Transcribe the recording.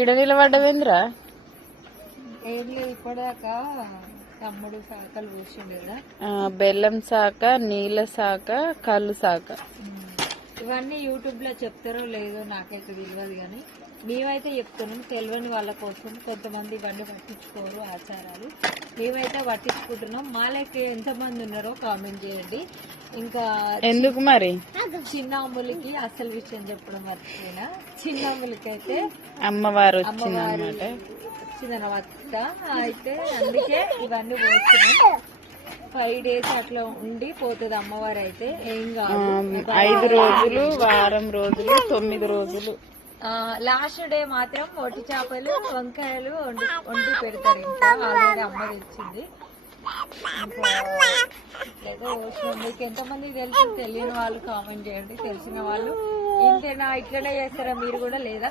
ఇడ నిలబడ్డవేంద్రా? ఏం లేదు, ఇప్పటిదాకా తమ్ముడు శాఖలు పోసిండు కదా. బెల్లం శాఖ, నీళ్ళ శాఖ, కళ్ళు శాఖ. ఇవన్నీ యూట్యూబ్ లో చెప్తారో లేదో నాకైతే తెలియదు, కానీ మేమైతే చెప్తున్నాం తెలియని వాళ్ళ కోసం. కొంతమంది ఇవన్నీ పట్టించుకోరు ఆచారాలు, మేమైతే పట్టించుకుంటున్నాం. మా లెక్క ఎంతమంది ఉన్నారో కామెంట్ చేయండి. ఇంకా ఎందుకు మరి చిన్న అమ్ములకి అసలు విషయం చెప్పడం మర్చిపోయినా, చిన్న అమ్ములకి అయితే అమ్మవారు అమ్మవారు వచ్చిందనమాట. అయితే అందుకే ఇవన్నీ పోస్తున్నాం. 5 days అట్లా ఉండి పోతుంది అమ్మవారు. అయితే ఏం కాదు, 5 రోజులు, వారం రోజులు, 9 రోజులు. లాస్ట్ డే మాత్రం ఒట్టి చేపలు, వంకాయలు వండి పెడతారు. ఇంకా ఆల్రెడీ అమ్మ తెచ్చింది. మీకు ఎంతమంది తెలుసు? తెలియని వాళ్ళు కామెంట్ చేయండి, తెలిసిన వాళ్ళు ఇంతేనా ఇట్లనే చేస్తారా మీరు కూడా లేదా?